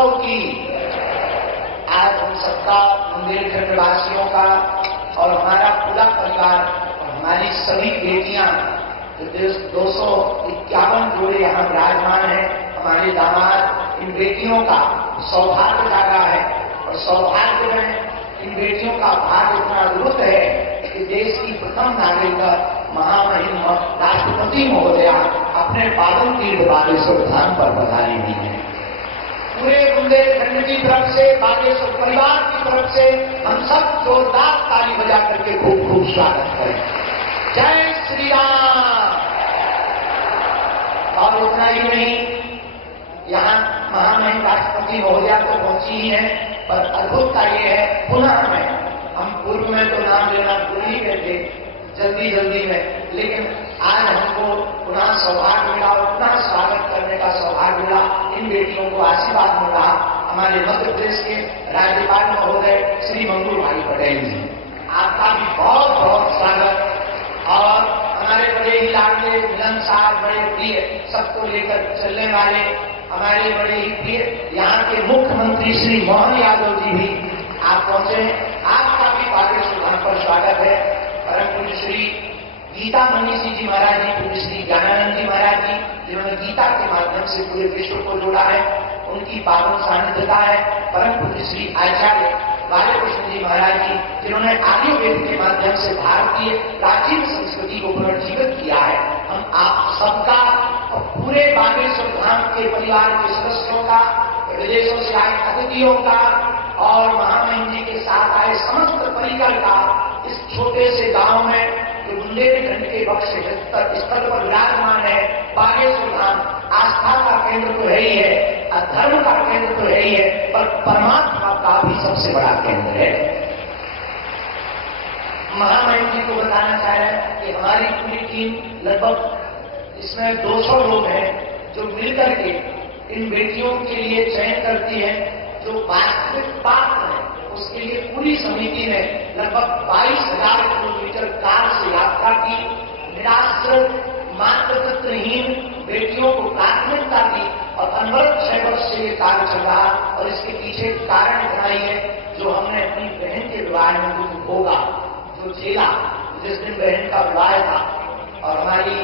महोत्सव की। आज हम सबका, बुंदेलखंड वासियों का और हमारा पूरा परिवार और हमारी सभी बेटियां, जो 251 जोड़े यहाँ विराजमान हैं, हमारे दामाद, इन बेटियों का सौभाग्य जागा है। और सौभाग्य में इन बेटियों का भाग इतना अद्भुत है कि देश की प्रथम नागरिक महामहिम राष्ट्रपति महोदया अपने पावन तीर्थ बागेश्वर धाम पर पधारी हुई है। पूरे बुंदेलखंड की तरफ से, बागेश्वर परिवार की तरफ से हम सब जोरदार ताली बजा करके खूब खूब स्वागत करें। जय श्री राम। और उतना ही नहीं, यहाँ महामहिम राष्ट्रपति महोदया तो पहुंची ही है, पर अद्भुतता ये है, पुनः हम पूर्व में तो नाम लेना भूल ही गए थे जल्दी में, लेकिन आज हमको पुनः सौभाग्य मिला और पुनः स्वागत करने का सौभाग्य मिला। इन बेटियों को आशीर्वाद मिला हमारे मध्य प्रदेश के राज्यपाल महोदय श्री मंगू भाई पटेल जी, आपका भी बहुत बहुत स्वागत। और हमारे बड़े ही लाडले मिलनसार, बड़े प्रिय, सबको लेकर चलने वाले हमारे बड़े ही प्रिय यहाँ के मुख्यमंत्री श्री मोहन यादव जी भी आप पहुंचे हैं। आपका भी बागेश्वर धाम पर स्वागत है। परम पूज्य श्री गीता मनीषी जी महाराज जी, पूज्य श्री ज्ञानानंद जी महाराज जी, जिन्होंने गीता के माध्यम से पूरे विश्व को जोड़ा है, उनकी पावन सानिध्यता है। परम पूज्य श्री आचार्य बालकृष्ण जी महाराज जी, जिन्होंने आयुर्वेद के माध्यम से भारतीय प्राचीन संस्कृति को पुनर्जीवित किया है। हम आप सबका और पूरे बागेश्वर धाम के परिवार के सदस्यों का, विदेशों से आए अतिथियों का और महामहिम जी के साथ आए समस्त परिकर का, इस छोटे से गांव में जो बुंदेलखंड के बक्ष स्थल पर विराजमान है, बागेश्वर धाम आस्था का केंद्र तो है ही है, धर्म का केंद्र तो है ही है, पर परमात्मा का भी सबसे बड़ा केंद्र है। महामहिम जी को बताना चाह रहे हैं कि हमारी पूरी टीम लगभग इसमें 200 लोग हैं जो मिलकर के इन बेटियों के लिए चयन करती है। जो वास्तविक पात्र है उसके लिए पूरी समिति ने लगभग 22,000 किलोमीटर कार से यात्रा की। निराश्रित, मातृत्वहीन बेटियों को प्राथमिकता दी और अनवरत 6 वर्ष से ये कार्य चल रहा। और इसके पीछे कारण इतना ही है, जो हमने अपनी बहन के विवाह में दुख भोगा, जो झेला, जिस दिन बहन का विवाह था और हमारी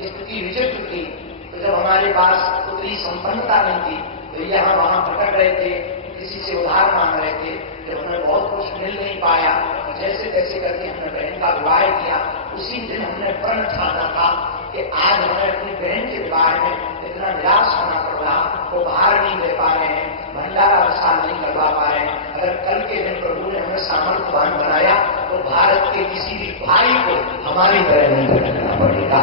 स्थिति विचित्र थी, तो जब हमारे पास उतनी संपन्नता नहीं थी, तो ये हम वहां भटक रहे थे, किसी से उधार मांग रहे थे, जब हमें बहुत कुछ मिल नहीं पाया, जैसे तैसे करके हमने बहन का विवाह किया। उसी दिन हमने प्रण ठाना था कि आज हमें अपनी बहन के विवाह में इतना निराश होना पड़ रहा, वो बाहर नहीं दे पा रहे हैं, भंडारा विशाल नहीं करवा पा रहे हैं। अगर कल के दिन प्रभु ने हमें सामर्थ्यवान बनाया तो भारत के किसी भी भाई को हमारी तरह नहीं भटकना पड़ेगा।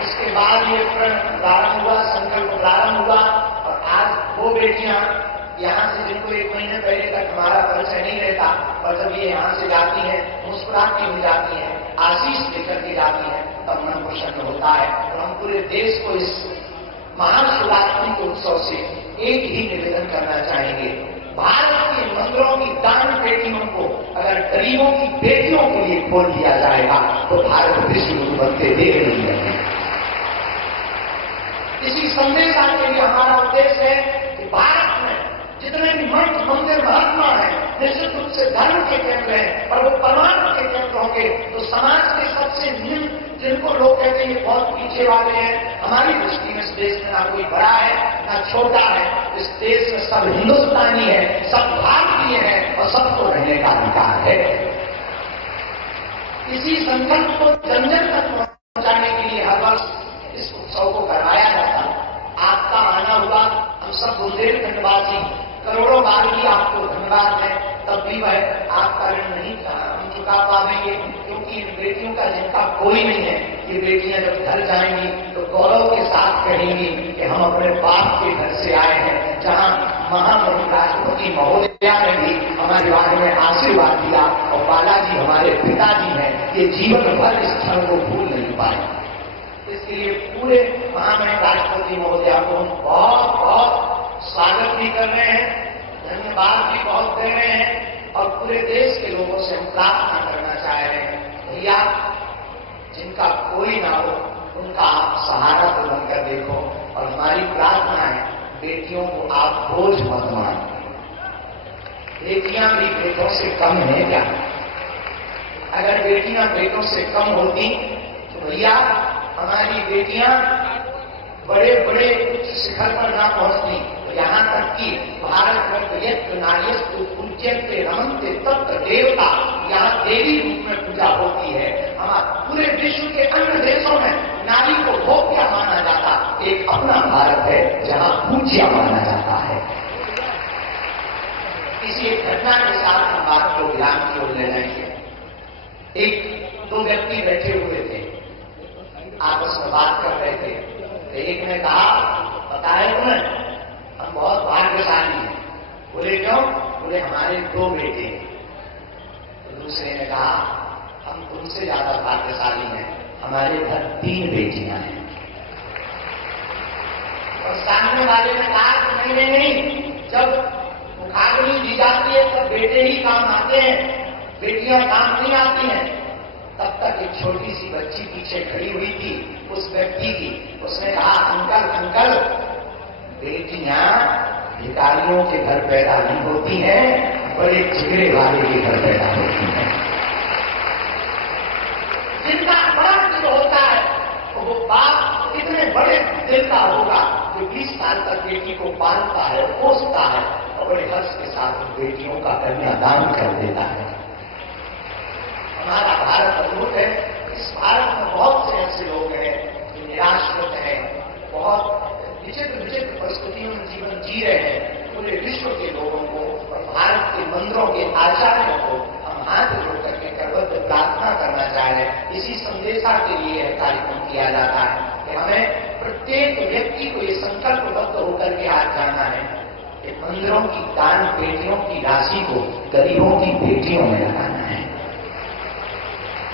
उसके बाद ये प्रण प्रारंभ हुआ, संकल्प प्रारंभ हुआ। और आज वो बेटियां यहाँ से, जिनको 1 महीने पहले तक हमारा परिचय नहीं रहता, और जब ये यहाँ से जाती हैं, मुस्कुराती हुई जाती हैं, आशीष लेकर के जाती हैं, तब मन प्रसन्न होता है। तो हम पूरे देश को इस महाशिवरात्रि के उत्सव से एक ही निवेदन करना चाहेंगे, भारत के मंदिरों की दान पेटियों को अगर गरीबों की बेटियों के लिए खोल दिया जाएगा तो भारत विश्व गुरु बनते देख नहीं है। इसी संदेशा के लिए हमारा उद्देश्य है कि भारत में जितने भी मठ, मंदिर, महात्मा हैं, निश्चित रूप से धर्म के केंद्र हैं, और वो परमात्मा के केंद्र होंगे तो समाज के सबसे निम्न, जिनको लोग कहते हैं ये बहुत पीछे वाले हैं, हमारी दृष्टि में इस देश में ना कोई बड़ा है ना छोटा है। इस देश में सब हिंदुस्तानी है, सब भारतीय है और सबको रहने का अधिकार है। इसी संकल्प को जन जन तक पहुंचाने के लिए हर वर्ष इस उत्सव को करवाया जाता है। आपका आना हुआ, हम सब बुंदेलखंडवासी करोड़ों बार भी आपको धन्यवाद है, तब भी वह आपका ऋण नहीं हम चुका पाएंगे, क्योंकि इन बेटियों का जिनका कोई नहीं है, ये बेटियां जब घर जाएंगी तो गौरव के साथ कहेंगी कि हम अपने बाप के घर से आए हैं, जहां महामहिम राष्ट्रपति महोदया ने भी हमारे बारे में आशीर्वाद दिया और बालाजी हमारे पिताजी हैं, ये जीवन भर इस क्षण को भूल नहीं पाए। इसके लिए पूरे महामहिम राष्ट्रपति महोदया को हम बहुत बहुत स्वागत भी कर रहे हैं, धन्यवाद भी बहुत दे रहे हैं, और पूरे देश के लोगों से हम प्रार्थना करना चाह रहे हैं, भैया जिनका कोई ना हो उनका आप सहारा तो बनकर देखो। और हमारी प्रार्थना है बेटियों को आप बोझ मत मानिए। बेटियां भी बेटों से कम है क्या? अगर बेटियां बेटों से कम होती तो भैया हमारी बेटियां बड़े बड़े उच्च शिखर पर ना पहुंचती। तो यहां तक कि भारत में यत्र नार्यस्तु पूज्यन्ते रमन्ते तत्र देवता, यहाँ देवी रूप में पूजा होती है। हमारे पूरे विश्व के अन्य देशों में नारी को भोग्य माना जाता, एक अपना भारत है जहां पूज्य माना जाता है। इसी एक घटना के साथ हम बात को विराम की ओर ले जाएंगे। एक दो व्यक्ति बैठे हुए थे, आपस में बात कर रहे थे। तो एक ने कहा, पता है तुम्हें हम बहुत भाग्यशाली हैं। बोले क्यों? बोले हमारे 2 बेटे हैं। तो दूसरे ने कहा, हम तुमसे ज्यादा भाग्यशाली हैं, हमारे घर 3 बेटियां हैं। और सामने वाले ने कहा कि नहीं, जब मुखाग्नि दी जाती है तब बेटे ही काम आते हैं, बेटियां काम नहीं आती हैं। तब तक एक छोटी सी बच्ची पीछे खड़ी हुई थी उस व्यक्ति की। उसने कहा, अंकल अंकल, बेटियां भिखारियों के घर पैदा नहीं होती हैं, बड़े जिगरे वाले के घर पैदा होती हैं। जिनका बड़ा दिल होता है तो वो बाप इतने बड़े दिल का होगा जो 20 साल तक बेटी को पालता है, पोसता है और बड़े हर्ष के साथ बेटियों का कन्यादान कर देता है। हमारा भारत अद्भुत है। इस भारत में बहुत से ऐसे लोग हैं जो निराश्रित हैं, बहुत विचित्र विचित्र परिस्थितियों में जीवन जी रहे हैं। पूरे विश्व के लोगों को और भारत के मंदिरों के आचार्यों को हम हाथ जोड़ करके करबद्ध प्रार्थना करना चाह रहे हैं। इसी संदेशा के लिए यह कार्यक्रम किया जाता है कि हमें प्रत्येक व्यक्ति को ये संकल्पबद्ध होकर के हाथ जाना है कि मंदिरों की दान पेटियों की राशि को गरीबों की बेटियों में लगाना है।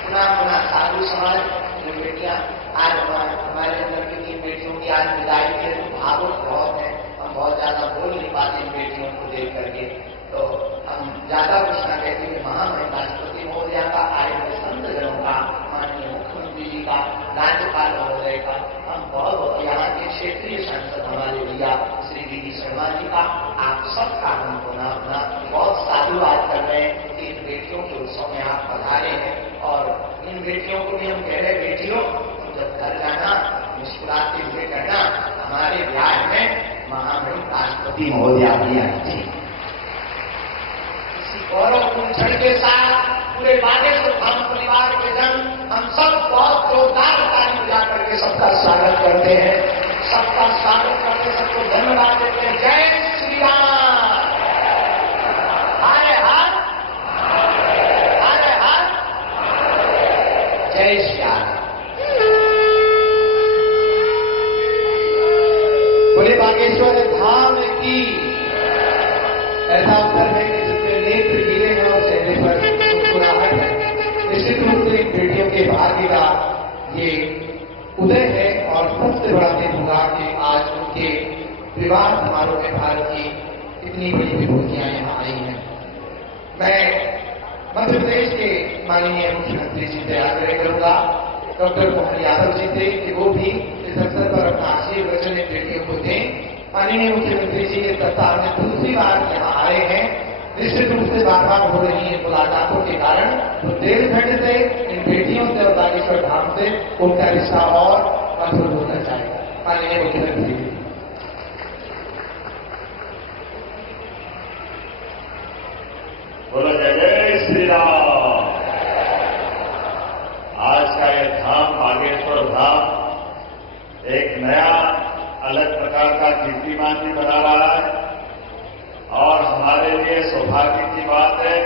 पुनः साधु समाज जो बेटियां आज हमारे अंदर की 3 बेटियों की आज विदाई के भावुक बहुत है। हम बहुत ज्यादा बोल नहीं पाते इन बेटियों को देख करके, तो हम ज्यादा कुछ ना कहते कि महामहिम राष्ट्रपति महोदया का, आए हुए संत जनों का, माननीय मुख्यमंत्री जी का, राज्यपाल महोदय का, हम बहुत यहाँ के क्षेत्रीय सांसद हमारे भैया श्री वी शर्मा जी का, आप सबका हम पुनः अपना बहुत साधुवाद कर रहे हैं कि इन बेटियों के उत्सव में आप पधारे हैं। और इन बेटियों को भी हम कह रहे, बेटियों जब घर जाना मुस्कुराते हुए कहना, हमारे ब्याह में महामहिम राष्ट्रपति महोदया भी आई थी। इसी गौरवपूर्ण क्षण के साथ पूरे बागेश्वर धाम परिवार के जन हम सब बहुत जोरदार ताली बजा करके सबका स्वागत करते हैं, सबका स्वागत करके सबको धन्यवाद देते हैं। जय श्री राम। हरे हर हरे हर, जय श्री राम। बोले बागेश्वर धाम की। ऐसा अवसर है कि जिसमें नेत्र गिरे हैं और चेहरे पर मुस्कुराहट है। निश्चित रूप से बेटियों के भाग्य का ये उदय है और सबसे बड़ा दिन होगा कि आज उनके विवाह समारोह में भारत की इतनी बड़ी विभूतियां यहाँ आई हैं। मैं मध्य प्रदेश के माननीय मुख्यमंत्री जी से आग्रह करूंगा, डॉक्टर मोहन यादव जी से, कि वो भी इस अवसर पर अपना आशीर्वचन बेटियों को दें। माननीय मुख्यमंत्री जी के प्रस्ताव में दूसरी बार यहाँ आए हैं। निश्चित रूप से बार बार हो रही है मुलाकातों के कारण तो 1.5 घंटे से इन बेटियों से और बागेश्वर धाम से उनका रिश्ता और मधुर होना चाहिए। माननीय मुख्यमंत्री जी। बोलो जय श्री राम। आज का यह धाम बागेश्वर धाम एक नया अलग प्रकार का कीर्तिमान भी बना रहा है और हमारे लिए सौभाग्य की बात है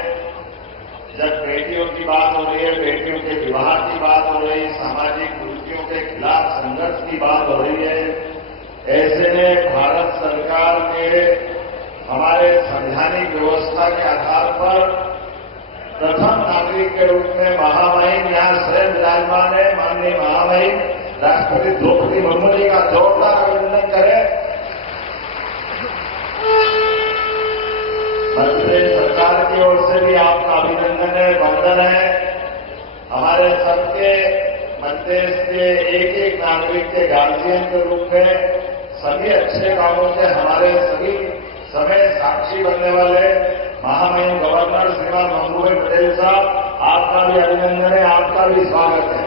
जब बेटियों की बात हो रही है, बेटियों के विवाह की बात हो रही है, सामाजिक कुरीतियों के खिलाफ संघर्ष की बात हो रही है। ऐसे में भारत सरकार के हमारे संवैधानिक व्यवस्था के आधार पर प्रथम नागरिक के रूप में महामहिम यहाँ स्वयं विराजमान है। माननीय महामहिम राष्ट्रपति द्रौपदी मुर्मू जी का जोरदार अभिनंदन करें। मध्य प्रदेश सरकार की ओर से भी आपका अभिनंदन है, वंदन है। हमारे सबके मध्य प्रदेश के एक एक नागरिक के गार्जियन के रूप में सभी अच्छे कामों से हमारे सभी समय साक्षी बनने वाले महामहिम गवर्नर श्रीमान मंगूभाई पटेल साहब, आपका भी अभिनंदन है, आपका भी स्वागत है।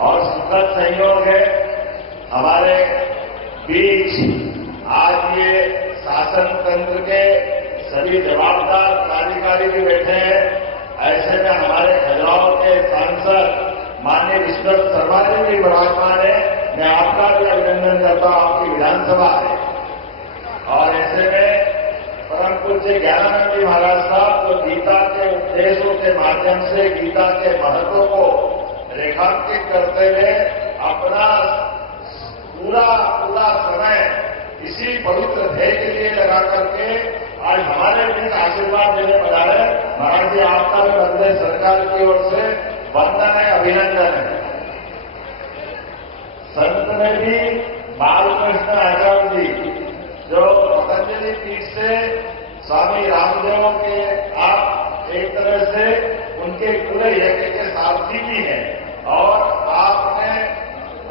और सुखद संयोग है, हमारे बीच आज ये शासन तंत्र के सभी जवाबदार पदाधिकारी भी बैठे हैं। ऐसे में हमारे खजुराहो के सांसद माननीय विश्वनाथ शर्मा जी भी विराजमान है। मैं आपका भी अभिनंदन करता हूं, आपकी विधानसभा है। और ऐसे में परम पूज्य ज्ञानानंद जी महाराज साहब जो गीता के उपदेशों के माध्यम से गीता के महत्व को रेखांकित करते हुए अपना पूरा समय इसी पवित्र ध्येय के लिए लगा करके आज हमारे बीच आशीर्वाद देने पधारे। महाराज जी, आपका भी मध्य सरकार की ओर से वंदन है, अभिनंदन है। संत में भी बालकृष्ण आचार्य जी जो पतंजलि पीठ से स्वामी रामदेव के आप एक तरह से उनके पूरे यज्ञ के सारथी भी हैं और आपने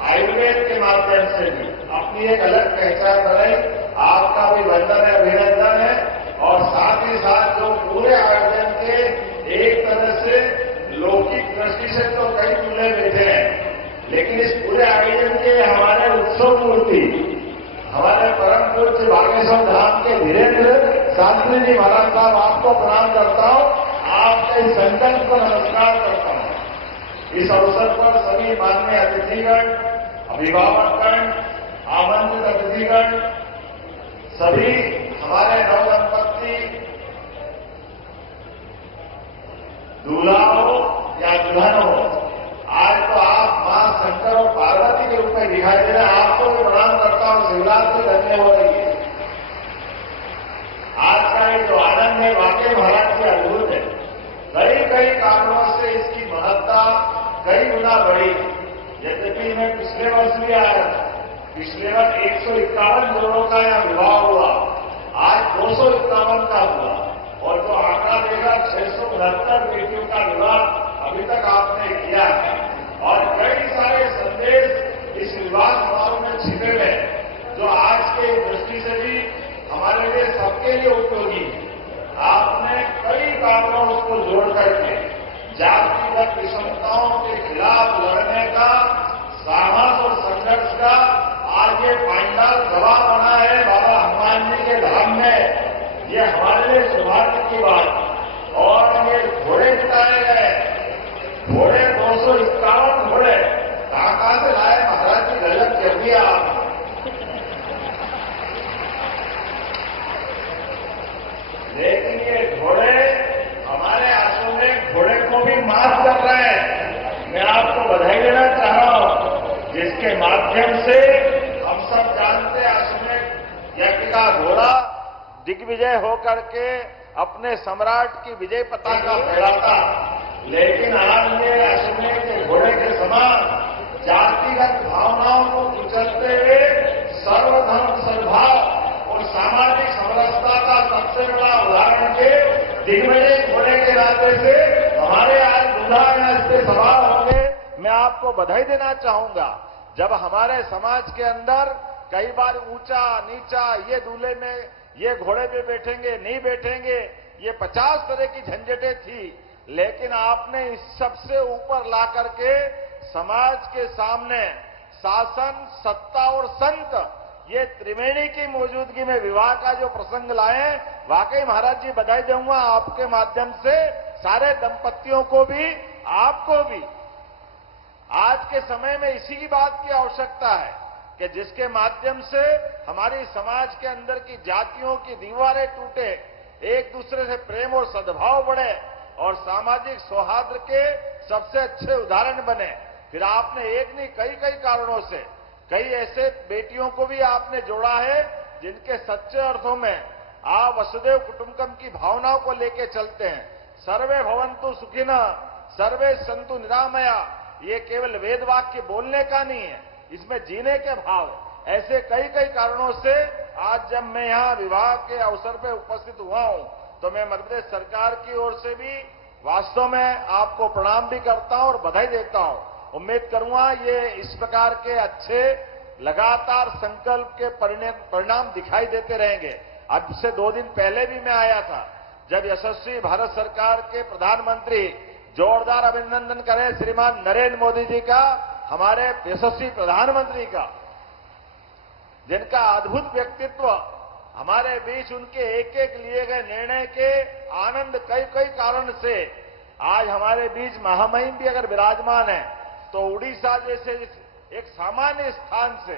आयुर्वेद के माध्यम से भी अपनी एक अलग पहचान बनाई। आपका भी वंदन है, अभिनंदन है। और साथ ही साथ जो पूरे आयोजन के एक तरह से लौकिक दृष्टि से तो कई दूल्हे बैठे हैं, लेकिन इस पूरे आयोजन के हमारे उत्सव मूर्ति हमारे परम पूज्य बागेश्वर धाम के धीरेन्द्र शास्त्री जी महाराज साहब, आपको प्रणाम करता हूं, आपके संकल्प को नमस्कार करता हूं। इस अवसर पर सभी माननीय अतिथिगण, अभिभावकगण, आमंत्रित अतिथिगण, सभी हमारे नवदंपत्ति दूल्हा हो या दुल्हन हो, आज तो आप मां शंकर और पार्वती के रूप में दिखाई दे रहे हैं। आपको भी प्रणाम करता हूं, शिवरात्रि धन्य हो रही है। आज का ये जो आनंद है वाकई महाराज की अद्भुत है। कई कारणों से इसकी महत्ता कई गुना बढ़ी। यद्यपि मैं पिछले वर्ष भी आया था, पिछले वर्ष 151 जोड़ों का यहां विवाह हुआ, आज 251 का हुआ और जो आंकड़ा देगा 669 बेटियों का विवाह अभी तक आपने किया है। और कई सारे संदेश इस विवाह समारोह में छिपे हुए हैं जो आज के दृष्टि से भी हमारे लिए सबके लिए उपयोगी है। आपने कई कारणों उसको जोड़ करके जातिगत विषमताओं के खिलाफ लड़ने का साहस और संघर्ष का आज ये पांडाल गवाह बना है बाबा हनुमान जी के धाम में। ये हमारे लिए सौभाग्य की बात। और ये घोड़े जिताए गए, घोड़े 251 घोड़े कहां से लाए महाराज जी, गजब कर दिया आपने। लेकिन ये घोड़े हमारे आंसू में घोड़े को भी माफ कर रहे हैं। मैं आपको बधाई देना चाह रहा हूं, जिसके माध्यम से हम सब जानते हैं अश्वमेध यज्ञ का घोड़ा दिग्विजय होकर के अपने सम्राट की विजय पताका फहराता। लेकिन आज ये अश्वमेध के घोड़े के समान जातिगत भावनाओं को कुचलते हुए सर्वधर्म सद्भाव और सामाजिक समरसता का सबसे बड़ा उदाहरण के दिग्विजय घोड़े के नाते से हमारे आज दूल्हा यहाँ इस पे सवार होंगे। मैं आपको बधाई देना चाहूंगा। जब हमारे समाज के अंदर कई बार ऊंचा नीचा, ये दूल्हे में ये घोड़े पे बैठेंगे नहीं बैठेंगे, ये 50 तरह की झंझटें थी, लेकिन आपने इस सबसे ऊपर ला करके समाज के सामने शासन, सत्ता और संत, ये त्रिवेणी की मौजूदगी में विवाह का जो प्रसंग लाए, वाकई महाराज जी बधाई दूंगा आपके माध्यम से सारे दंपतियों को भी, आपको भी। आज के समय में इसी की बात की आवश्यकता है कि जिसके माध्यम से हमारी समाज के अंदर की जातियों की दीवारें टूटे, एक दूसरे से प्रेम और सद्भाव बढ़े और सामाजिक सौहार्द के सबसे अच्छे उदाहरण बने। फिर आपने एक नहीं कई कारणों से कई ऐसे बेटियों को भी आपने जोड़ा है जिनके सच्चे अर्थों में आप वसुदेव कुटुंबकम की भावनाओं को लेके चलते हैं। सर्वे भवन्तु सुखिनः, सर्वे सन्तु निरामया, ये केवल वेद वाक्य बोलने का नहीं है, इसमें जीने के भाव है। ऐसे कई कारणों से आज जब मैं यहां विवाह के अवसर पर उपस्थित हुआ हूं, तो मैं मध्य प्रदेश सरकार की ओर से भी वास्तव में आपको प्रणाम भी करता हूं और बधाई देता हूं। उम्मीद करूंगा ये इस प्रकार के अच्छे लगातार संकल्प के परिणाम दिखाई देते रहेंगे। अब से 2 दिन पहले भी मैं आया था, जब यशस्वी भारत सरकार के प्रधानमंत्री, जोरदार अभिनंदन करें श्रीमान नरेंद्र मोदी जी का, हमारे यशस्वी प्रधानमंत्री का, जिनका अद्भुत व्यक्तित्व, हमारे बीच उनके एक एक लिए गए निर्णय के आनंद कई कारण से आज हमारे बीच महामहिम भी अगर विराजमान है तो उड़ीसा जैसे एक सामान्य स्थान से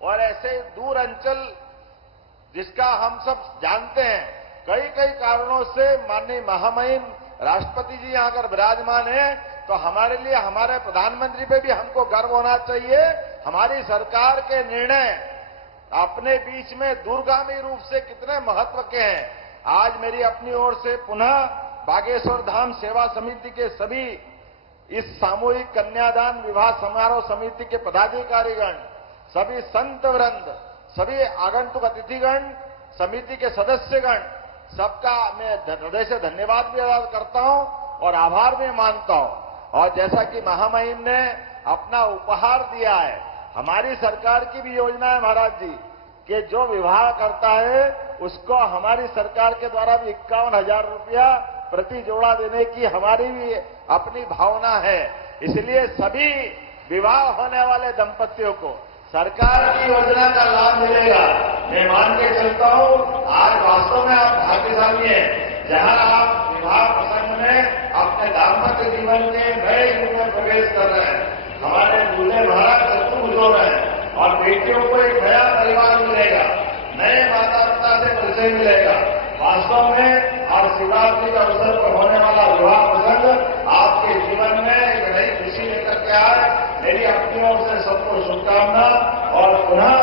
और ऐसे दूर अंचल जिसका हम सब जानते हैं, कई कारणों से माननीय महामहिम राष्ट्रपति जी यहां अगर विराजमान है तो हमारे लिए, हमारे प्रधानमंत्री पे भी हमको गर्व होना चाहिए। हमारी सरकार के निर्णय अपने बीच में दूरगामी रूप से कितने महत्व के हैं। आज मेरी अपनी ओर से पुनः बागेश्वर धाम सेवा समिति के सभी इस सामूहिक कन्यादान विवाह समारोह समिति के पदाधिकारीगण, सभी संत वृंद, सभी आगंतुक अतिथिगण, समिति के सदस्यगण, सबका मैं हृदय से धन्यवाद भी अदा करता हूं और आभार भी मानता हूं। और जैसा कि महामहिम ने अपना उपहार दिया है, हमारी सरकार की भी योजना है महाराज जी कि जो विवाह करता है उसको हमारी सरकार के द्वारा भी 51,000 रुपया प्रति जोड़ा देने की हमारी भी अपनी भावना है। इसलिए सभी विवाह होने वाले दंपतियों को सरकार की योजना का लाभ मिलेगा। मैं मान के चलता हूं, आज वास्तव में आप भाग्यशाली हैं, जहां आप विवाह प्रसंग में अपने दाम्पत्य जीवन के नए युग में प्रवेश कर रहे हैं। हमारे दूल्हे महाराज चतुर्भुज हो रहे हैं और बेटियों को एक नया परिवार मिलेगा, नए माता पिता से परिचय मिलेगा। वास्तव में और शिवरात्रि के अवसर पर होने वाला विवाह प्रसंग आपके जीवन में एक नई खुशी लेकर के आए। मेरी अपनी ओर से सबको शुभकामना। और पुनः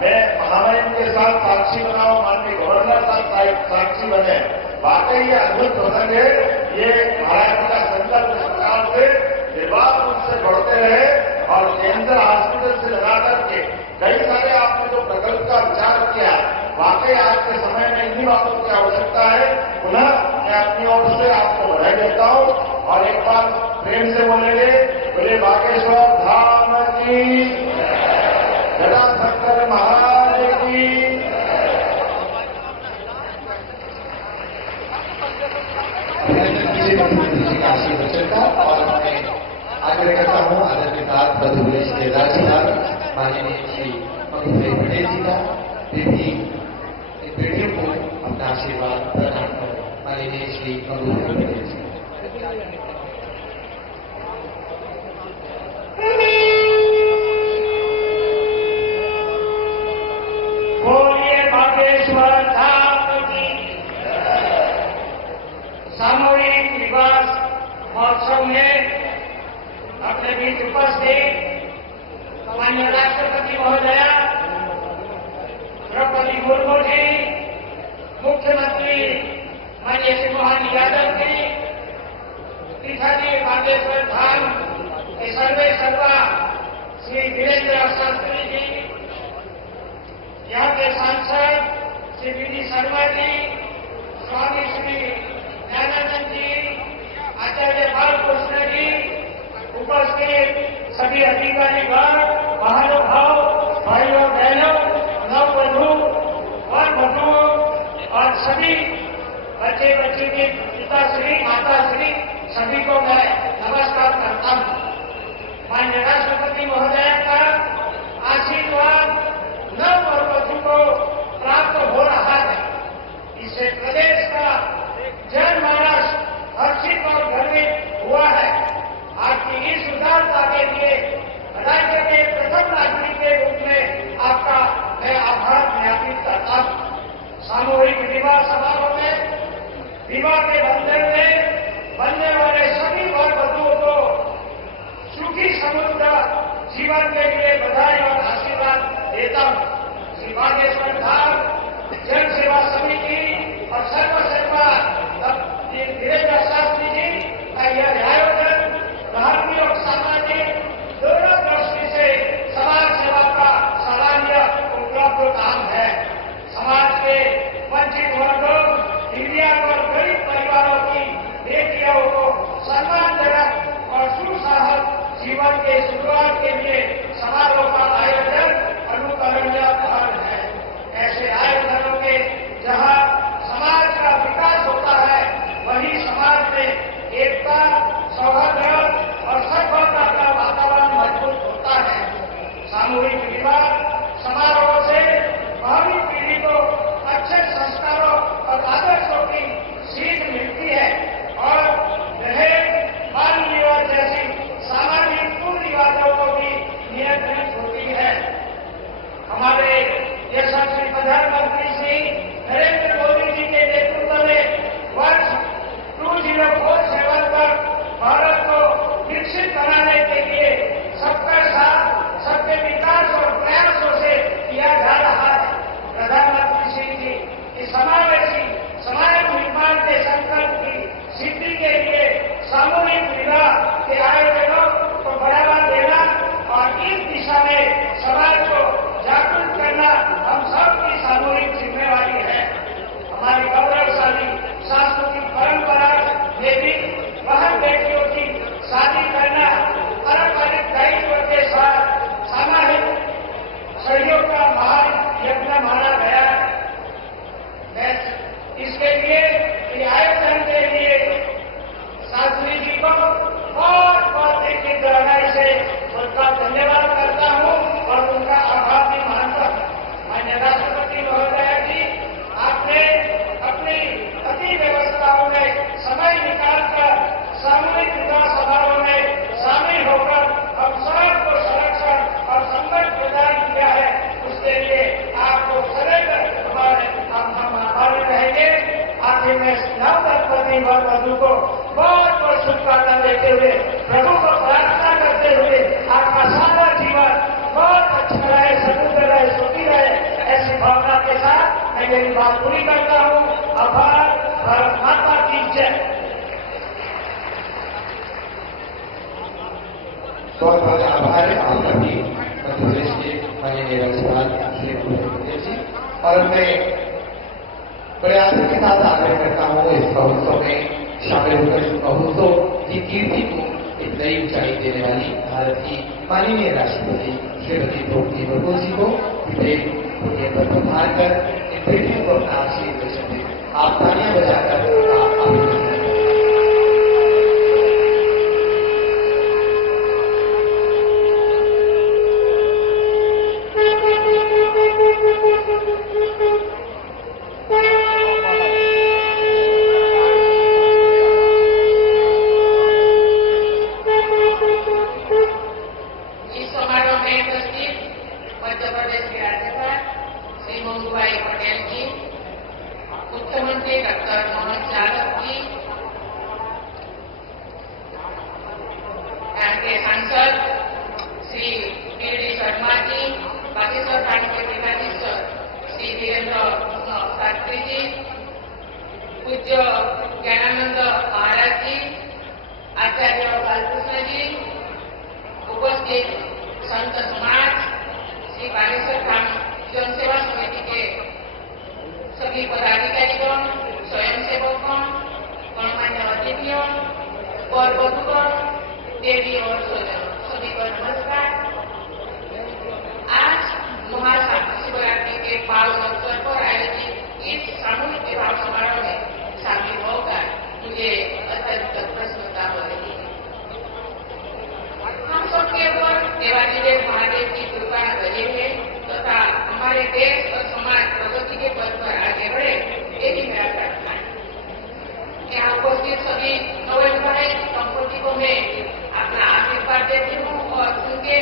मैं महामहिम के साथ साक्षी बनाऊं, माननीय गवर्नर साहब साक्षी बने। वाकई ये अद्भुत प्रसंग है। ये महाराज का संकल्प इस प्रकार से निर्वाध रूप से बढ़ते रहे और कैंसर हॉस्पिटल से लगा करके कई सारे आपने जो प्रकल्प का विचार किया, वाकई आज के समय में इन्हीं बातों की आवश्यकता है। पुनः मैं अपनी ओर से आपको बधाई देता हूं और एक बार प्रेम से बोलेंगे, बोले बागेश्वर धाम की, जटाशंकर महाराज की। और मैं आग्रह करता हूं आदर के साथ मध्य प्रदेश के राज्यपाल माननीय श्री मधुभाई पटेल जी का भी बेटियों को अपना आशीर्वाद प्रदान करें। माननीय श्री मधुभाई पटेल जी। बोलिए बागेश्वर धाम की। सामूहिक विवाह महोत्सव में अपने बीच उपस्थित माननीय राष्ट्रपति महोदया द्रौपदी मुर्मू जी, मुख्यमंत्री माननीय श्री मोहन यादव जी, पीठाधीश बागेश्वर धाम के सर्वे सर्वा श्री वीरेंद्र शास्त्री जी, यहाँ के सांसद श्री वी.डी. शर्मा जी, स्वामी श्री ज्ञानानंद जी, आचार्य बालकृष्ण जी, उपस्थित सभी अधिकारीगण, महानुभाव, भाइयों बहनों, नववधू और वधुओं और सभी बच्चे बच्ची की पिताश्री माताश्री, सभी को मैं नमस्कार करता हूं। माननीय राष्ट्रपति महोदय का आशीर्वाद नव और वधु को प्राप्त हो रहा है। इससे प्रदेश का जनमानस हर्षित और गर्वित हुआ है। आपकी इस उदारता के लिए राज्य के प्रथम नागरिक के रूप में आपका मैं आभार ज्ञापित करता हूं। सामूहिक विवाह समारोह में विवाह के बंधन में बनने वाले सभी वर वधुओं को सुखी समृद्ध जीवन के लिए बधाई और आशीर्वाद देता हूं। श्री बागेश्वर धाम जन सेवा समिति और सर्वसेवा वीरेंद्र शास्त्री जी का यह आयोजन धार्मिक और सामाजिक दोनों दृष्टि से समाज सेवा का सराहनीय उपलब्ध काम है। समाज के वंचित वर्गों, दिव्यांग और गरीब परिवारों की बेटियों को सम्मानजनक और सुसाहस जीवन के शुरुआत के लिए समारोह का आयोजन सामूहिक विवाह समारोह से भावी पीढ़ी को अच्छे संस्कारों और आदर्शों की सीख मिलती है और दहेज बाल विवाह जैसी सामाजिक कुरीतियों को भी नियंत्रित होती है। हमारे यशस्वी प्रधानमंत्री श्री नरेंद्र मोदी जी के नेतृत्व में वर्ष 2047 तक भारत को विकसित बनाने के लिए सबका साथ सबके विकास और प्रयासों से किया जा रहा है। प्रधानमंत्री श्री जी इस समावेशी समाज निर्माण के संकल्प की सिद्धि के लिए सामूहिक विवाह के आयोजनों को बढ़ावा देना और इस दिशा में समाज को जागरूक करना हम सबकी सामूहिक जिम्मेवारी है। हमारी गौरवशाली सांस्कृतिक परंपरा में भी बहन बेटियों की शादी करना पारंपरिक दायित्व के साथ सामाजिक सहयोग का महान यज्ञ माना गया है। इसके लिए आयोजन के लिए शास्त्री जी को बहुत बहुत एक गहराई से उनका धन्यवाद करता हूं और उनका आभार भी मानता हूं। माननीय राष्ट्रपति महोदय जी, आपने अपनी अति व्यवस्थाओं में समय निकालकर सामूहिक विवाह समारोह में शामिल होकर हम सबको संरक्षण और संबंध प्रदान किया है। उसके लिए आपको सदैव हम आभारी रहेंगे। आखिर में नव दंपति वर वधु को बहुत बहुत शुभकामना देते हुए प्रभु को प्रार्थना करते हुए आपका सारा जीवन बहुत अच्छा रहे, समृद्ध रहे, सुखी रहे, ऐसी भावना के साथ मैं मेरी बात पूरी करता हूँ। आभार। भारत माता की जय। बहुत बहुत आभार आप सभी मध्य प्रदेश के माननीय राज्यपाल श्री भूपेश जी। और मैं प्रयास के साथ आग्रह करता हूँ इस महोत्सव में शामिल होकर इस महोत्सव की कीर्ति को एक नई ऊंचाई देने वाली भारत की माननीय राष्ट्रपति श्रीमती द्रौपदी मुर्मू जी को पुण्य पर प्रभार कर इन बेटियों को अपना आशीर्वाद दें। आप तालियां बजाकर अभिनंदन करें। पूज्य ज्ञानानंद महाराज जी, आचार्य बालकृष्ण जी, उपस्थित संत समाज, श्री बालेश्वर धाम जनसेवा समिति के सभी पदाधिकारीगण, स्वयंसेवकगण, गणमान्य अतिथियों और बधुगण, देवी और स्वजन, सभी को नमस्कार। आज महाशिवरात्रि के पावन अवसर पर आयोजित इस सामूहिक विवाह समारोह में शामिल होकर मुझे अत्यंत प्रसन्नता हो रही है। हम सबके ऊपर देवाधिदेव महादेव की कृपा बनी है तथा हमारे देश और समाज प्रगति के पथ पर आगे बढ़े, यही मेरा प्रार्थना है। यहाँ उपस्थित सभी नवविवाहित दंपति को मैं अपना आशीर्वाद देती हूँ और उनके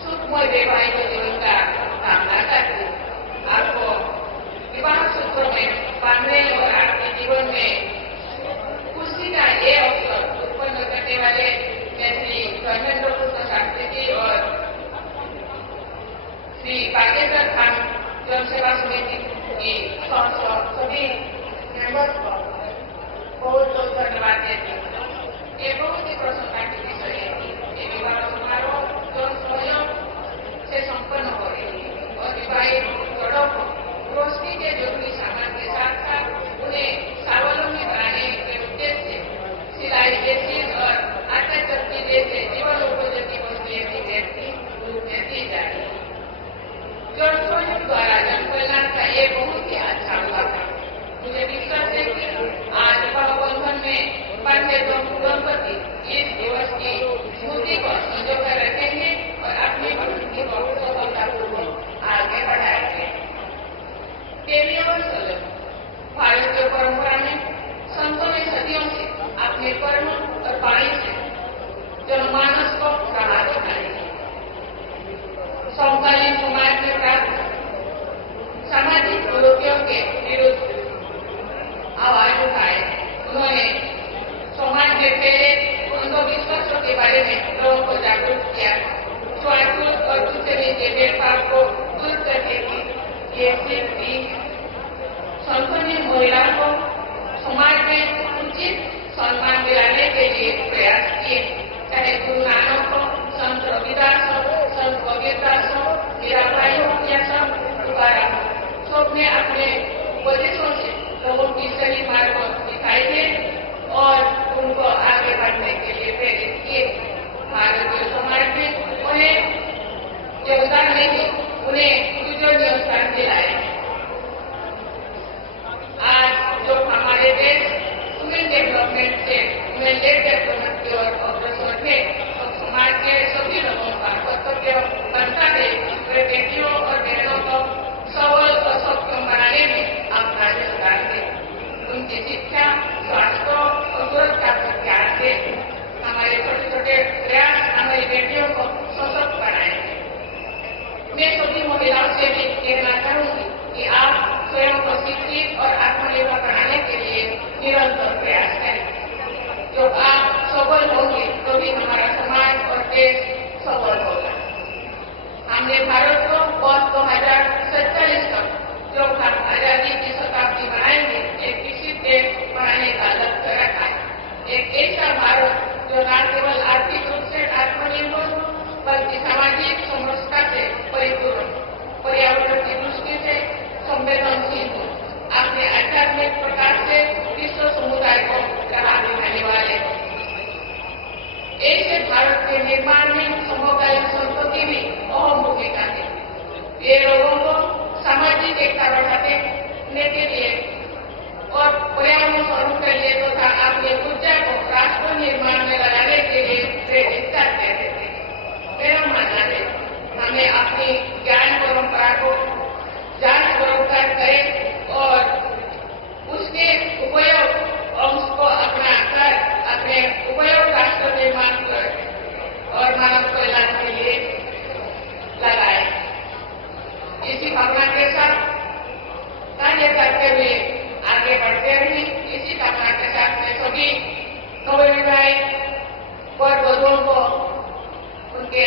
सुखमय वैवाहिक जीवन का कामना करती हूँ। आपको विवाह सूत्र में बांधने और आपके जीवन में खुशी का ये अवसर उत्पन्न करने वाले श्री धर्मेंद्र कृष्ण शास्त्री जी और श्री बागेश्वर धाम जनसेवा समिति की सभी मेंबर्स को बहुत बहुत धन्यवाद देती हूँ। ये बहुत ही प्रसन्नता की विषय है। ये विवाह समारोह जन सहयोग से संपन्न हो रही है और विवाहित जोड़ों को रोशनी के जरूरी सामान के साथ साथ उन्हें स्वावलंबी बनाने के उद्देश्य से सिलाई बेसिन और आटा चक्की जैसे जीवन उपयोगी वस्तुएं भी व्यक्ति रूप में दी जा रही है। जन सहयोग द्वारा जन कल्याण का ये बहुत ही अच्छा हुआ था। मुझे विश्वास है कि आज विवाह बंधन में बंधे दंपति इस दिवस की स्मृति को संजो कर रखेंगे और अपनी भक्ति को समकालीन समाज में प्राप्त सामाजिक कुरीतियों के विरुद्ध आवाज उठाए। उन्होंने समाज में फैले अंधविश्वासों के बारे में लोगों को जागरूक किया। छुआछूत और दूसरे के भेदभाव को दूर करने की ये सीख दी। संतों ने महिलाओं को समाज में उचित सम्मान दिलाने के लिए प्रयास किए। चाहे गुरु नानक हो, संत रविदास हो, संत कबीरदास हो, मीराबाई हो या संत तुकाराम हो, सबने अपने उपदेशों से लोगों की सही मार्ग दिखाई थे और उनको आगे बढ़ने के लिए प्रेरित किए। भारतीय समाज में उन्हें योगदान नहीं, उन्हें पूजनीय स्थान दिलाए। आज जो हमारे देश वुमेन डेवलपमेंट से वुमेन लेड डेवलपमेंट की ओर अग्रसर थे, तो समाज के सभी लोगों का कर्तव्य बनता है वे बेटियों और बहनों को सबल और सक्षम बनाने में अपना योगदान दें। उनकी शिक्षा, स्वास्थ्य और सुरक्षा पर ध्यान दें। हमारे छोटे छोटे प्रयास हमारी बेटियों को सशक्त बनाएंगे। मैं सभी महिलाओं से भी कहना चाहूंगी कि आप स्वयं को शिक्षित और आत्मनिर्भर बनाने के लिए निरंतर प्रयास करें। जो आप सबल होंगे तभी हमारा समाज और देश सबल होगा। हमने भारत को वर्ष 2047 तक जो हम आजादी की शताब्दी बनाएंगे एक विकसित देश बनाने का लक्ष्य रखा है। एक ऐसा भारत जो न केवल आर्थिक रूप से आत्मनिर्भर हो बल्कि सामाजिक समरसता से परिपूर्ण, पर्यावरण की दृष्टि से संवेदनशील हो, अपने आध्यात्मिक प्रकार से विश्व समुदाय को राह दिखाने वाले हो। ऐसे भारत के निर्माण में समकालीन संतों की भी अहम भूमिका है। ये लोगों को सामाजिक एकता बढ़ाने के लिए और पर्यावरण स्वरूप के लिए तथा अपनी ऊर्जा को राष्ट्र निर्माण में लगाने के लिए प्रेरित करते थे। मेरा मानना है हमें अपनी ज्ञान परंपरा को जांच पड़ताल करें और उसके उपयोग अंश को अपना कर अपने उपयोग राष्ट्र निर्माण और मानव कल्याण के लिए लगाए। इसी भावना के साथ कार्य करते हुए आगे बढ़ते रहे। इसी कामना के साथ मैं सभी नवविवाहित वर वधुओं को उनके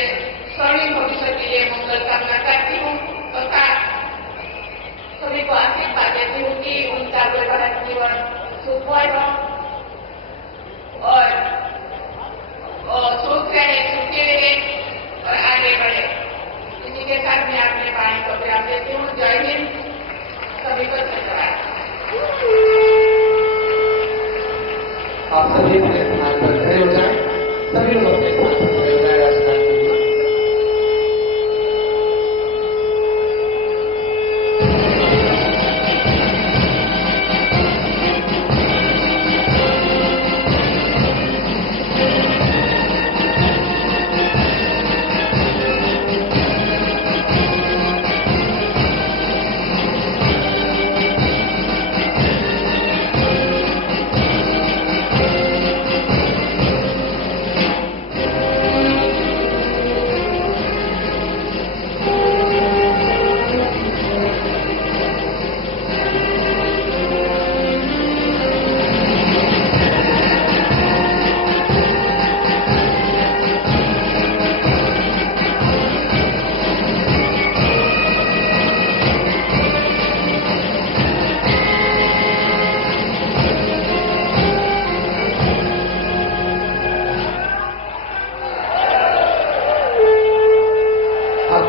स्वर्णिम भविष्य के लिए मंगल कामना करती हूँ तथा सभी को आशीर्वाद देती हूँ कि उनका वैवाहिक जीवन सुखमय हो और सुख रहे, सुखी रहे और आगे बढ़े। इसी के साथ मैं अपने वाणी को विराम देती हूँ। जय हिंद, सभी को धन्यवाद। आप सभी अपने स्थान पर खड़े हो जाएं। सभी लोग अपने स्थान पर खड़े हो जाएं।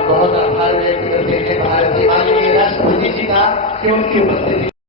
बहुत आभार व्यक्त करते हैं भारत के माननीय राष्ट्रपति जी का कि उनकी उपस्थिति